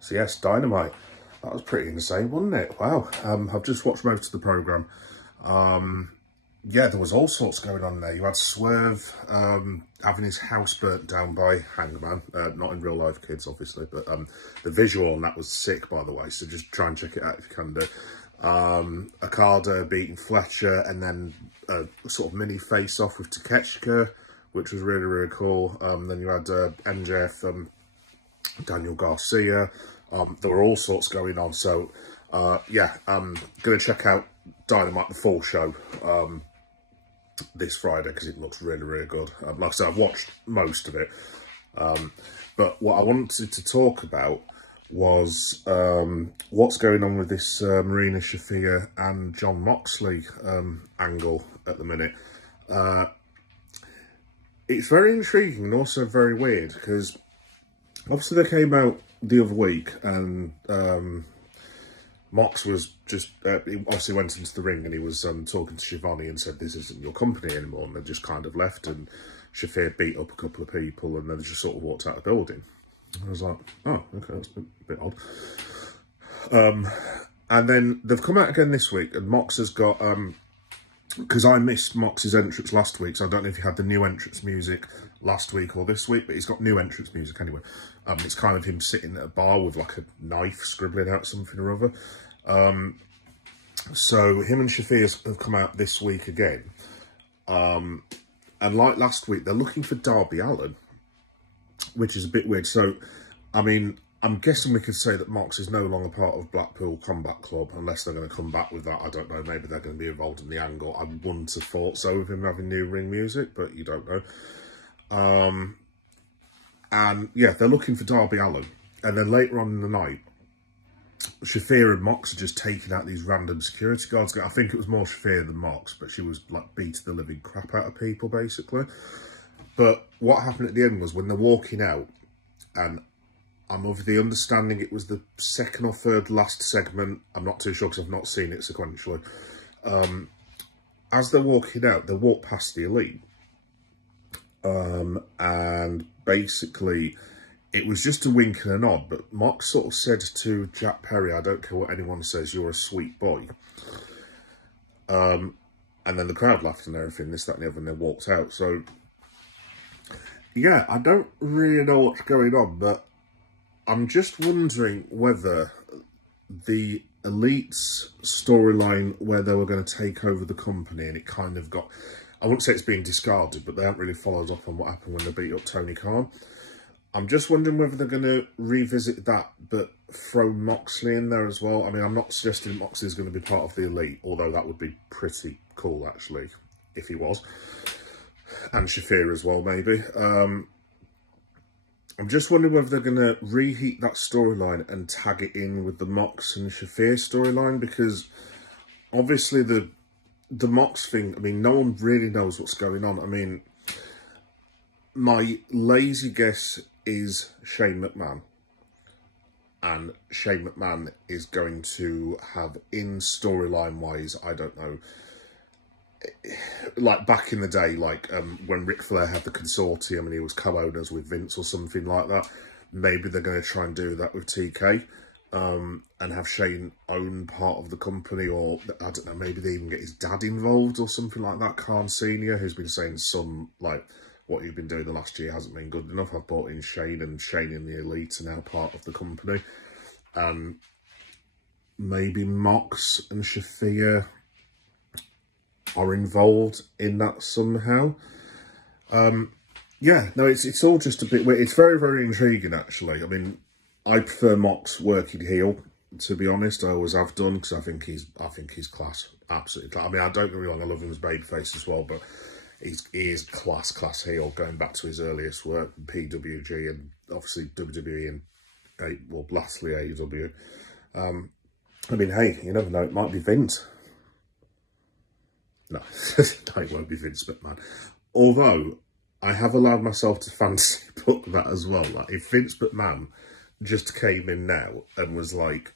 So yes, Dynamite. That was pretty insane, wasn't it? Wow. I've just watched most of the programme. Yeah, there was all sorts going on there. You had Swerve having his house burnt down by Hangman. Not in real life, kids, obviously. But the visual on that was sick, by the way. So just try and check it out if you can do. Okada beating Fletcher, and then a sort of mini face-off with Takeshita, which was really, really cool. Then you had MJF, Daniel Garcia. There were all sorts going on. So, yeah, I'm going to check out Dynamite, the full show, this Friday, because it looks really, really good. Like I said, I've watched most of it. But what I wanted to talk about was what's going on with this Marina Shafir and John Moxley angle at the minute. It's very intriguing and also very weird, because obviously they came out the other week and Mox was just, he obviously went into the ring and he was talking to Shivani and said, this isn't your company anymore, and they just kind of left, and Shafir beat up a couple of people and then just sort of walked out of the building. I was like, oh, okay, that's a bit odd. And then they've come out again this week, and Mox has got, because I missed Mox's entrance last week, so I don't know if he had the new entrance music last week or this week, but he's got new entrance music anyway. It's kind of him sitting at a bar with like a knife, scribbling out something or other. So him and Shafir have come out this week again. And like last week, they're looking for Darby Allin, which is a bit weird. So, I mean, I'm guessing we could say that Mox is no longer part of Blackpool Combat Club, unless they're going to come back with that. I don't know. Maybe they're going to be involved in the angle. I wouldn't have thought so with him having new ring music, but you don't know. And yeah, they're looking for Darby Allin. And then later on in the night, Shafir and Mox are just taking out these random security guards. I think it was more Shafir than Mox, but she was like beating the living crap out of people, basically. But what happened at the end was when they're walking out, and I'm of the understanding it was the second or third last segment. I'm not too sure because I've not seen it sequentially. As they're walking out, they walk past the Elite. And basically, it was just a wink and a nod. But Mox sort of said to Jack Perry, I don't care what anyone says, you're a sweet boy. And then the crowd laughed and everything, this, that and the other, and they walked out. So, yeah, I don't really know what's going on, but I'm just wondering whether the Elite's storyline where they were going to take over the company, and it kind of got, I wouldn't say it's being discarded, but they haven't really followed up on what happened when they beat up Tony Khan. I'm just wondering whether they're going to revisit that, but throw Moxley in there as well. I mean, I'm not suggesting Moxley is going to be part of the Elite, although that would be pretty cool, actually, if he was. And Shafir as well, maybe. I'm just wondering whether they're going to reheat that storyline and tag it in with the Mox and Shafir storyline, because obviously the Mox thing, I mean, no one really knows what's going on. I mean, my lazy guess is Shane McMahon. And Shane McMahon is going to have, in storyline-wise, I don't know, like back in the day, like when Ric Flair had the consortium and he was co-owners with Vince or something like that, maybe they're going to try and do that with TK and have Shane own part of the company, or I don't know, maybe they even get his dad involved or something like that, Khan Senior, who's been saying some, like, what you've been doing the last year hasn't been good enough. I've brought in Shane, and Shane and the Elite are now part of the company. Maybe Mox and Shafir are involved in that somehow. Yeah, no, it's all just a bit weird. It's very, very intriguing, actually. I mean, I prefer Mox working heel, to be honest. I always have done, because I think he's class, absolutely class. I mean, I don't get me wrong, I love him as babyface as well, but he is class heel, going back to his earliest work, PWG, and obviously WWE, and well, lastly AEW. I mean, hey, you never know, it might be Vince. No, no, it won't be Vince McMahon. Although, I have allowed myself to fancy book that as well. Like, if Vince McMahon just came in now and was like,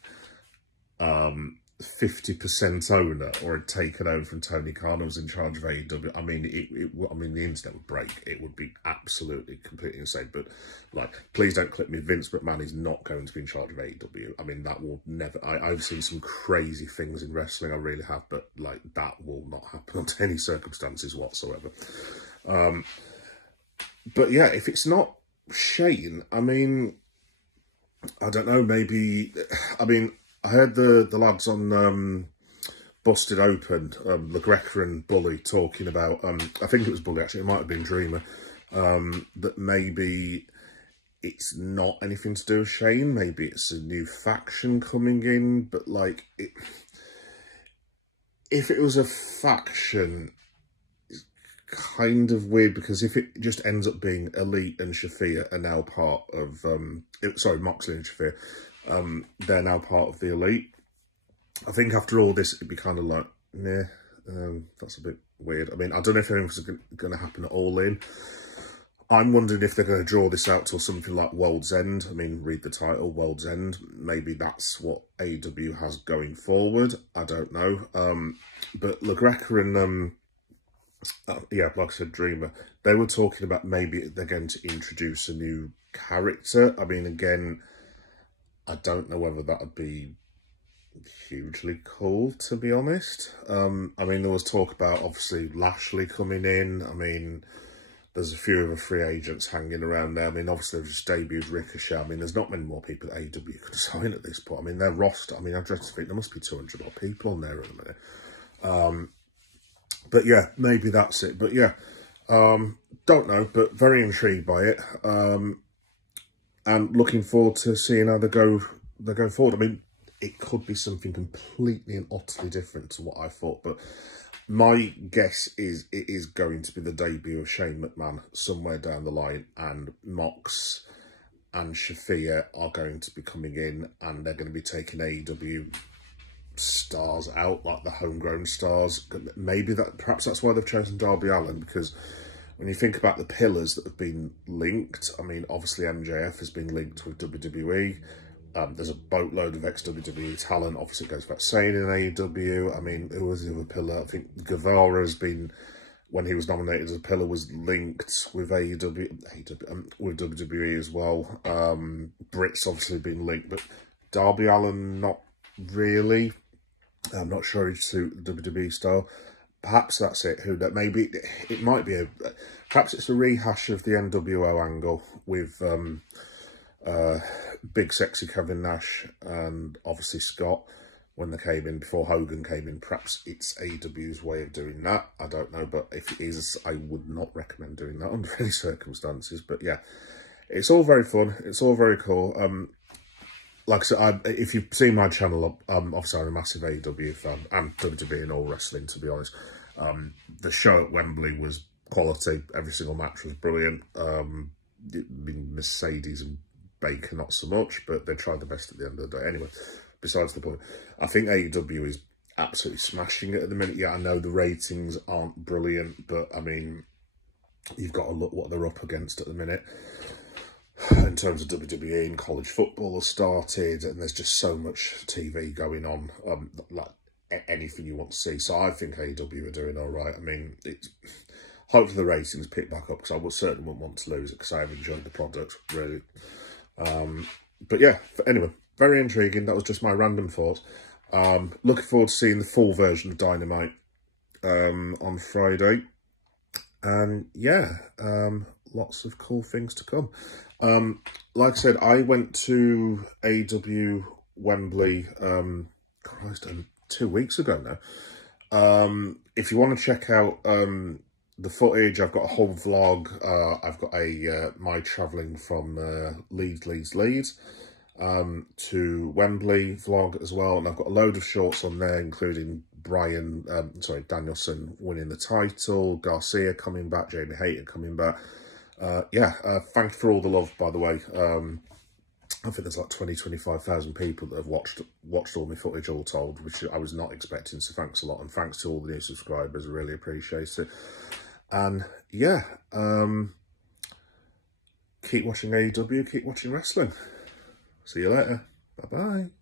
50% owner or had taken over from Tony Khan and was in charge of AEW, I mean, I mean, the internet would break. It would be absolutely completely insane. But like, please don't clip me. Vince McMahon is not going to be in charge of AEW. I mean, that will never. I've seen some crazy things in wrestling. I really have, but like, that will not happen under any circumstances whatsoever. But yeah, if it's not Shane, I mean, I don't know. Maybe, I mean, I heard the lads on Busted Open, LaGreca and Bully, talking about, I think it was Bully actually, it might have been Dreamer, that maybe it's not anything to do with Shane, maybe it's a new faction coming in, but like, if it was a faction, it's kind of weird, because if it just ends up being Elite and Shafir are now part of, sorry, Moxley and Shafir, they're now part of the Elite. I think after all this, it'd be kind of like, nah, that's a bit weird. I mean, I don't know if anything's going to happen at All In. I'm wondering if they're going to draw this out to something like World's End. I mean, read the title, World's End. Maybe that's what AEW has going forward. I don't know. But LaGreca and, yeah, like I said, Dreamer, they were talking about maybe they're going to introduce a new character. I mean, again, I don't know whether that would be hugely cool, to be honest. I mean, there was talk about, obviously, Lashley coming in. I mean, there's a few other free agents hanging around there. I mean, obviously, they've just debuted Ricochet. I mean, there's not many more people at AEW could sign at this point. I mean, their roster, I mean, I just think there must be 200 odd people on there at the minute. But yeah, maybe that's it. But yeah, don't know, but very intrigued by it. And looking forward to seeing how they go forward. I mean, it could be something completely and utterly different to what I thought, but my guess is it is going to be the debut of Shane McMahon somewhere down the line, and Mox and Shafir are going to be coming in, and they're going to be taking AEW stars out, like the homegrown stars. Maybe perhaps that's why they've chosen Darby Allin, because when you think about the pillars that have been linked, I mean, obviously MJF has been linked with WWE. There's a boatload of ex-WWE talent. Obviously, it goes without saying in AEW. I mean, who was the other pillar? I think Guevara has been, when he was nominated as a pillar, was linked with with WWE as well. Britt's obviously been linked, but Darby Allin, not really. I'm not sure he'd suit the WWE style. Perhaps that's it. Who that? Maybe it might be perhaps it's a rehash of the NWO angle with big sexy Kevin Nash and obviously Scott when they came in, before Hogan came in. Perhaps it's AEW's way of doing that. I don't know, but if it is, I would not recommend doing that under any circumstances. But yeah, it's all very fun. It's all very cool. Like I said, if you've seen my channel, obviously I'm a massive AEW fan and WWE and all wrestling, to be honest. The show at Wembley was quality. Every single match was brilliant. Mercedes and Baker, not so much, but they tried the best at the end of the day. Anyway, besides the point, I think AEW is absolutely smashing it at the minute. Yeah, I know the ratings aren't brilliant, but I mean, you've got to look what they're up against at the minute. In terms of WWE, and college football has started, and there's just so much TV going on, like anything you want to see. So I think AEW are doing all right. I mean, hopefully the ratings pick back up, because I certainly wouldn't want to lose it, because I have enjoyed the product, really. But yeah, anyway, very intriguing. That was just my random thought. Looking forward to seeing the full version of Dynamite on Friday. And yeah, lots of cool things to come. Like I said, I went to AEW Wembley, Christ, 2 weeks ago now. If you want to check out the footage, I've got a whole vlog. I've got my travelling from Leeds to Wembley vlog as well, and I've got a load of shorts on there, including Danielson winning the title, Garcia coming back, Jamie Hayter coming back. Thank you for all the love, by the way. I think there's like 25,000 people that have watched all my footage all told, which I was not expecting, so thanks a lot, and thanks to all the new subscribers. I really appreciate it. And yeah, keep watching AEW, keep watching wrestling. See you later. Bye-bye.